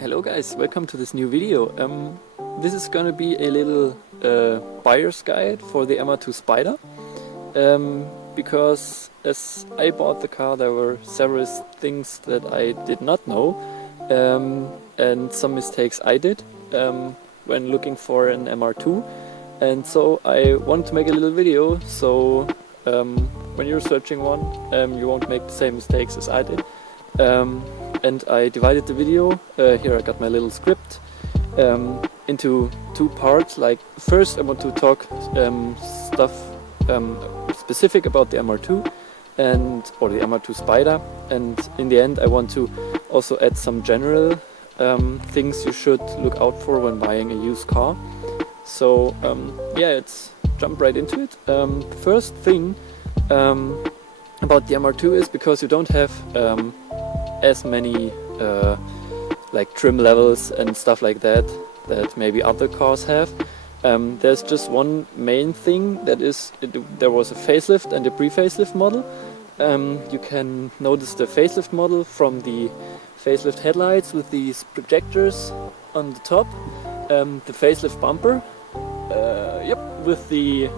Hello guys, welcome to this new video. This is gonna be a little buyer's guide for the MR2 Spider, because as I bought the car there were several things that I did not know, and some mistakes I did when looking for an MR2, and so I want to make a little video so when you're searching one you won't make the same mistakes as I did. And I divided the video, here I got my little script, into two parts. Like first I want to talk stuff specific about the MR2 or the MR2 Spider, and in the end I want to also add some general things you should look out for when buying a used car. So yeah, let's jump right into it. First thing about the MR2 is because you don't have as many like trim levels and stuff like that maybe other cars have. There's just one main thing, that is there was a facelift and a pre-facelift model. You can notice the facelift model from the facelift headlights with these projectors on the top, the facelift bumper, with the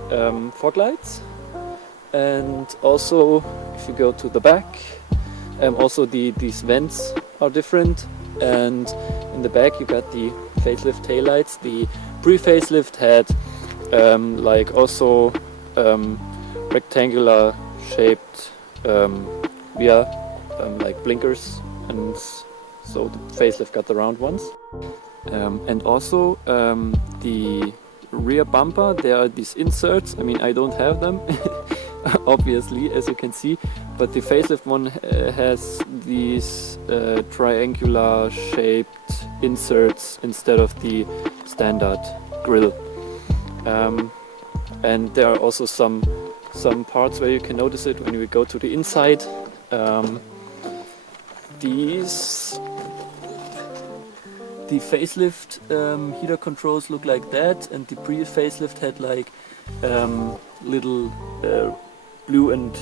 fog lights, and also if you go to the back, also these vents are different, and in the back you got the facelift taillights. The pre-facelift had like also rectangular shaped like blinkers, and so the facelift got the round ones. And also the rear bumper, there are these inserts. I mean, I don't have them obviously, as you can see, but the facelift one has these triangular shaped inserts instead of the standard grille. And there are also some parts where you can notice it when we go to the inside. The facelift heater controls look like that, and the pre-facelift had like little blue and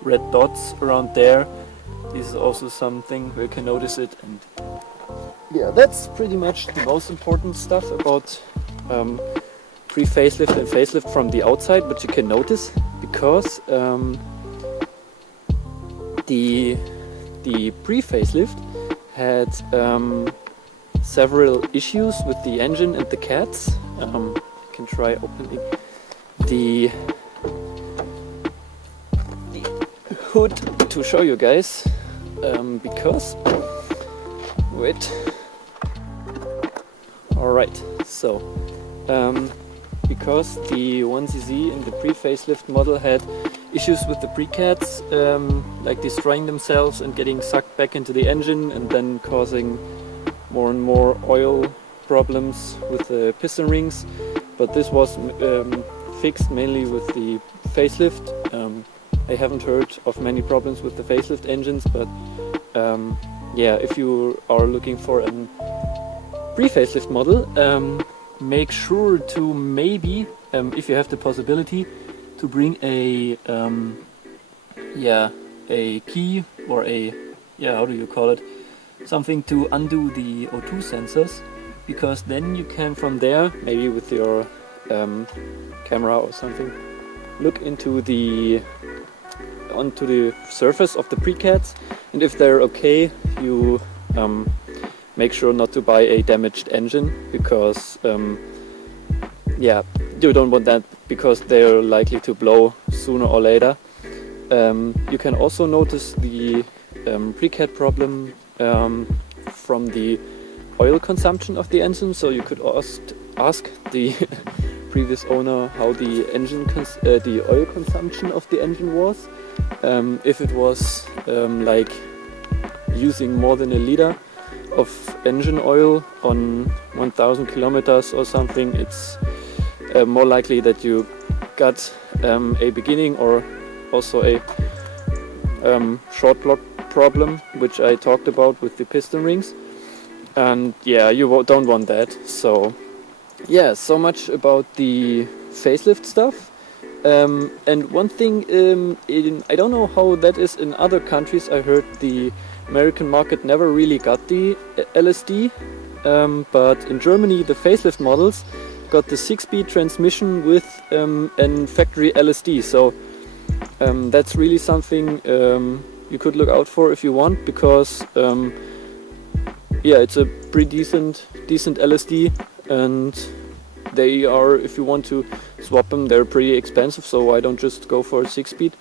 red dots around there. This is also something where you can notice it, and yeah, that's pretty much the most important stuff about pre-facelift and facelift from the outside, but you can notice because the pre-facelift had several issues with the engine and the cats. You can try opening the hood to show you guys, because wait, alright, so because the 1cc in the pre-facelift model had issues with the pre-cats, like destroying themselves and getting sucked back into the engine and then causing more and more oil problems with the piston rings, but this was fixed mainly with the facelift. I haven't heard of many problems with the facelift engines, but yeah, if you are looking for a pre-facelift model, make sure to maybe, if you have the possibility, to bring a key or how do you call it? Something to undo the O2 sensors, because then you can from there, maybe with your camera or something, look onto the surface of the pre-cats, and if they're okay, you make sure not to buy a damaged engine, because yeah, you don't want that, because they're likely to blow sooner or later. You can also notice the pre-cat problem from the oil consumption of the engine, so you could ask the previous owner how the oil consumption of the engine was. If it was like using more than a liter of engine oil on 1000 kilometers or something, it's more likely that you got a beginning or also a short block problem, which I talked about with the piston rings, and yeah, you don't want that. So yeah, so much about the facelift stuff. And one thing, I don't know how that is in other countries. I heard the American market never really got the LSD but in Germany the facelift models got the 6-speed transmission with an factory LSD, so that's really something you could look out for if you want, because yeah, it's a pretty decent LSD, and they are, if you want to swap them, they're pretty expensive, so why don't just go for a 6-speed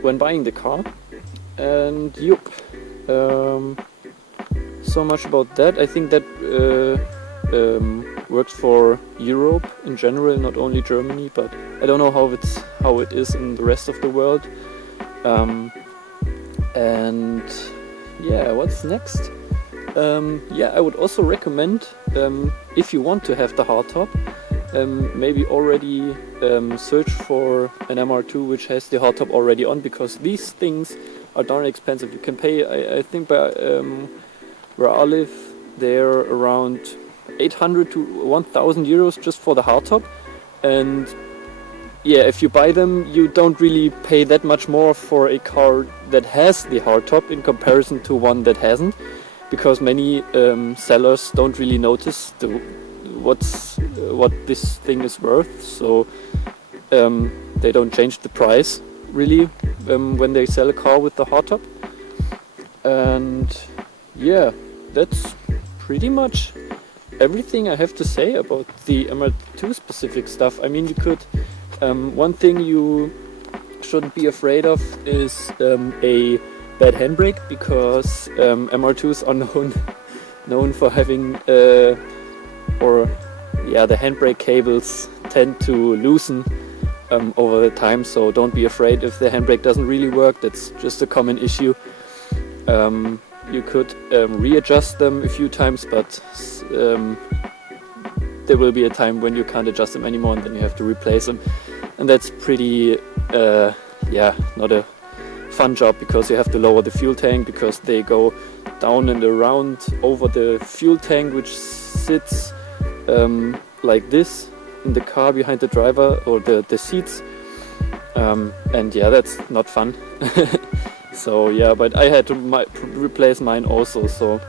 when buying the car. And yep, so much about that. I think that works for Europe in general, not only Germany, but I don't know how it is in the rest of the world. And yeah, what's next? Yeah, I would also recommend, if you want to have the hardtop, maybe already search for an MR2 which has the hardtop already on, because these things are darn expensive. You can pay, I think by where I live, they're around 800 to 1,000 euros just for the hardtop. And yeah, if you buy them, you don't really pay that much more for a car that has the hardtop in comparison to one that hasn't, because many sellers don't really notice what this thing is worth, so they don't change the price really when they sell a car with the hardtop. And yeah, that's pretty much everything I have to say about the MR2 specific stuff. I mean, you could one thing you shouldn't be afraid of is a bad handbrake, because MR2s are known for having the handbrake cables tend to loosen over the time, so don't be afraid if the handbrake doesn't really work. That's just a common issue. You could readjust them a few times, but there will be a time when you can't adjust them anymore, and then you have to replace them, and that's pretty not a fun job, because you have to lower the fuel tank, because they go down and around over the fuel tank, which sits like this in the car behind the driver or the seats, and yeah, that's not fun. So yeah, but I had to replace mine also, so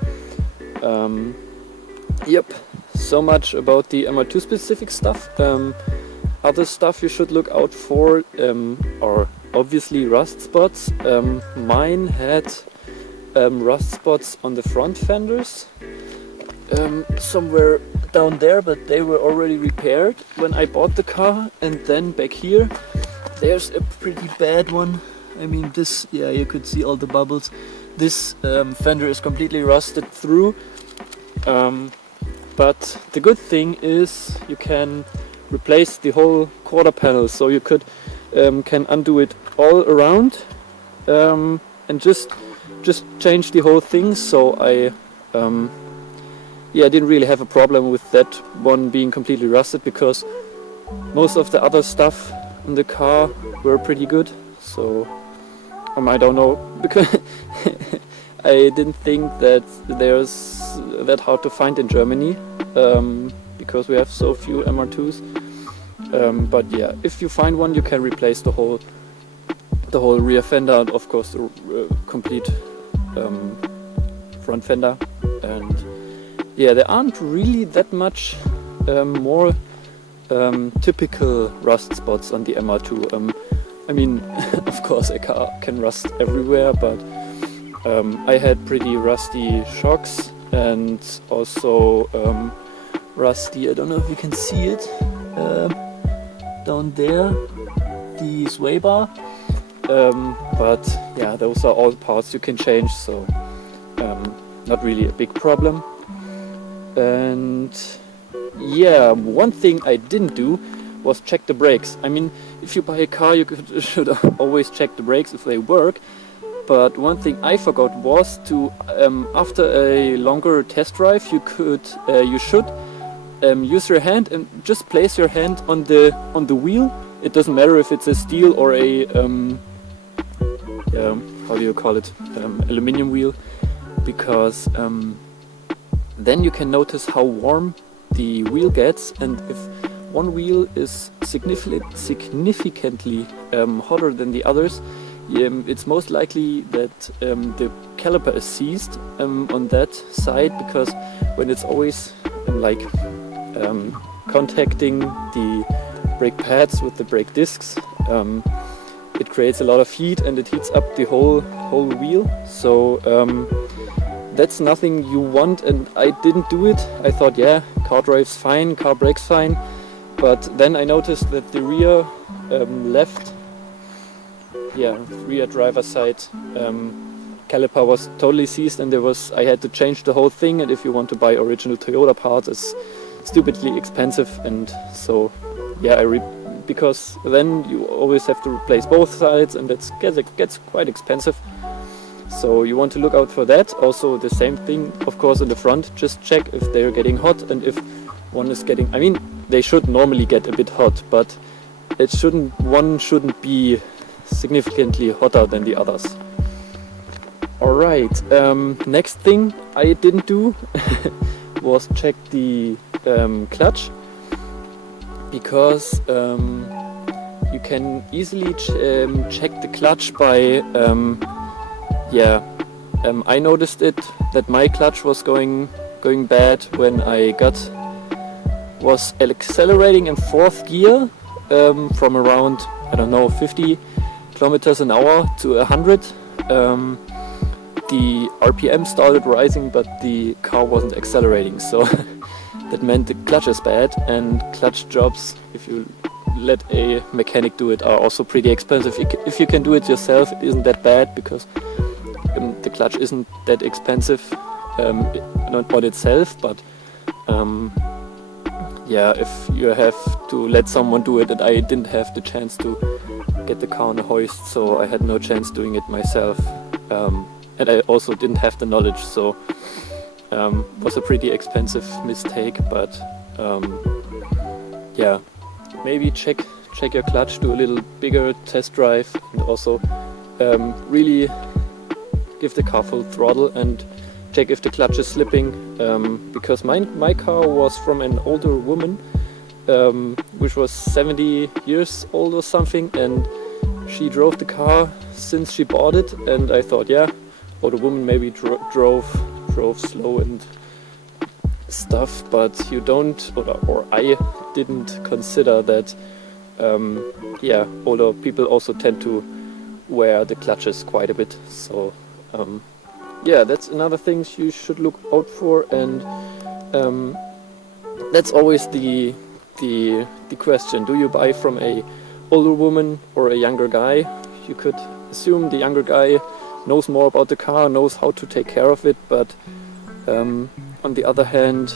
yep, so much about the MR2 specific stuff. Other stuff you should look out for are obviously rust spots. Mine had rust spots on the front fenders, somewhere down there, but they were already repaired when I bought the car. And then back here there's a pretty bad one. I mean, this, yeah, you could see all the bubbles. This fender is completely rusted through, but the good thing is you can replace the whole quarter panel, so you can undo it all around and just change the whole thing. So I didn't really have a problem with that one being completely rusted, because most of the other stuff in the car were pretty good. So I don't know, because I didn't think that there's that hard to find in Germany, because we have so few MR2s. But yeah, if you find one, you can replace the whole rear fender, and of course the complete front fender. And yeah, there aren't really that much more typical rust spots on the MR2. I mean, of course a car can rust everywhere, but I had pretty rusty shocks, and also rusty, I don't know if you can see it, down there, the sway bar. But yeah, those are all parts you can change, so not really a big problem. And yeah, one thing I didn't do was check the brakes. I mean, if you buy a car, you should always check the brakes if they work. But one thing I forgot was to, after a longer test drive, you should use your hand and just place your hand on the wheel. It doesn't matter if it's a steel or a how do you call it, aluminium wheel, because then you can notice how warm the wheel gets, and if one wheel is significantly hotter than the others, it's most likely that the caliper is seized on that side, because when it's always contacting the brake pads with the brake discs, it creates a lot of heat and it heats up the whole wheel. So that's nothing you want, and I didn't do it. I thought, yeah, car drives fine, car brakes fine, but then I noticed that the rear rear driver side caliper was totally seized, and I had to change the whole thing. And if you want to buy original Toyota parts, it's stupidly expensive, and so yeah, because then you always have to replace both sides, and it gets quite expensive. So you want to look out for that. Also the same thing, of course, in the front. Just check if they're getting hot, and if one is getting, I mean, they should normally get a bit hot, but one shouldn't be significantly hotter than the others. Alright, next thing I didn't do was check the clutch, because you can easily check the clutch by I noticed that my clutch was going bad when I was accelerating in 4th gear from around, I don't know, 50 kilometers an hour to 100. The RPM started rising, but the car wasn't accelerating, so that meant the clutch is bad, and clutch jobs, if you let a mechanic do it, are also pretty expensive. If you can do it yourself, it isn't that bad, because the clutch isn't that expensive not on itself, but if you have to let someone do it, and I didn't have the chance to get the car on a hoist, so I had no chance doing it myself, and I also didn't have the knowledge, so was a pretty expensive mistake. But maybe check your clutch, do a little bigger test drive, and also really give the car full throttle and check if the clutch is slipping, because my car was from an older woman, which was 70 years old or something, and she drove the car since she bought it, and I thought, yeah, older woman maybe drove slow and stuff, but you don't, or I didn't consider that older people also tend to wear the clutches quite a bit. So that's another thing you should look out for, and that's always the question: do you buy from a older woman or a younger guy? You could assume the younger guy knows more about the car, knows how to take care of it, but on the other hand,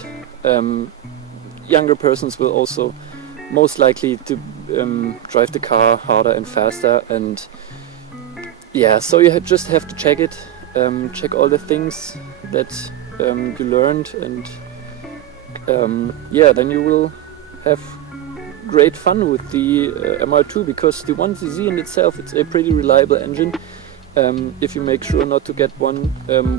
younger persons will also most likely to drive the car harder and faster, and so you just have to check it, check all the things that you learned, and then you will have great fun with the MR2, because the 1cc in itself, it's a pretty reliable engine, if you make sure not to get one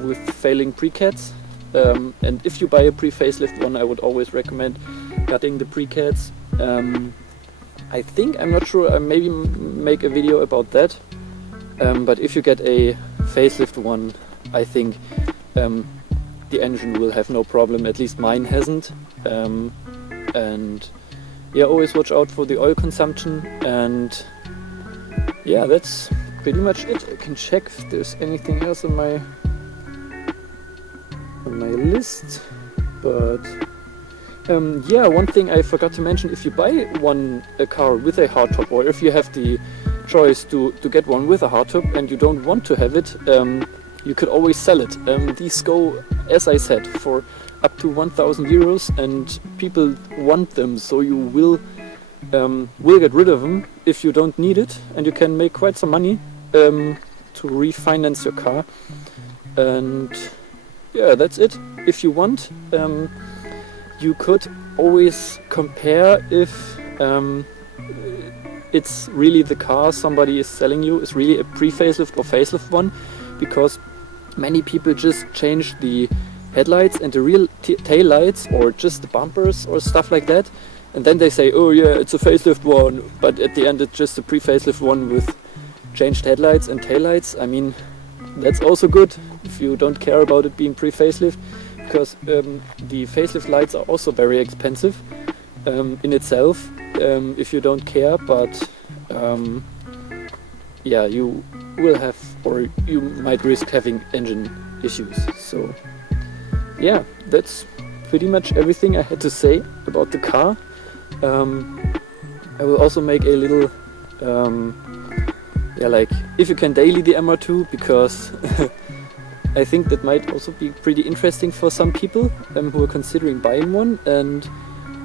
with failing precats. And if you buy a pre-facelift one, I would always recommend cutting the precats. I'm not sure, I maybe make a video about that, but if you get a facelift one, I think the engine will have no problem, at least mine hasn't. And always watch out for the oil consumption, and that's pretty much it. I can check if there's anything else on my list, but one thing I forgot to mention: if you buy a car with a hardtop, or if you have the choice to get one with a hardtop and you don't want to have it, you could always sell it. These go, as I said, for up to 1,000 euros, and people want them, so you will get rid of them if you don't need it, and you can make quite some money to refinance your car. And that's it. If you want, you could always compare if it's really the car somebody is selling you is really a pre-facelift or facelift one, because many people just change the headlights and the real tail lights, or just the bumpers or stuff like that, and then they say, oh yeah, it's a facelift one, but at the end it's just a pre-facelift one with changed headlights and taillights. I mean, that's also good if you don't care about it being pre-facelift, because the facelift lights are also very expensive in itself if you don't care, but yeah, you will have, or you might risk having engine issues. So yeah, that's pretty much everything I had to say about the car. I will also make a little yeah, like if you can daily the MR2, because I think that might also be pretty interesting for some people who are considering buying one. And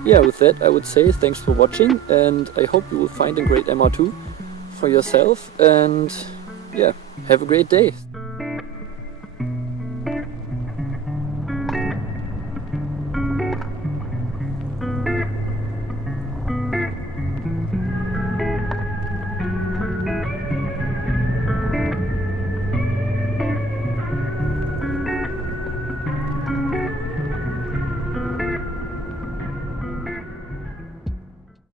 yeah, with that I would say thanks for watching, and I hope you will find a great MR2 for yourself, and yeah, have a great day.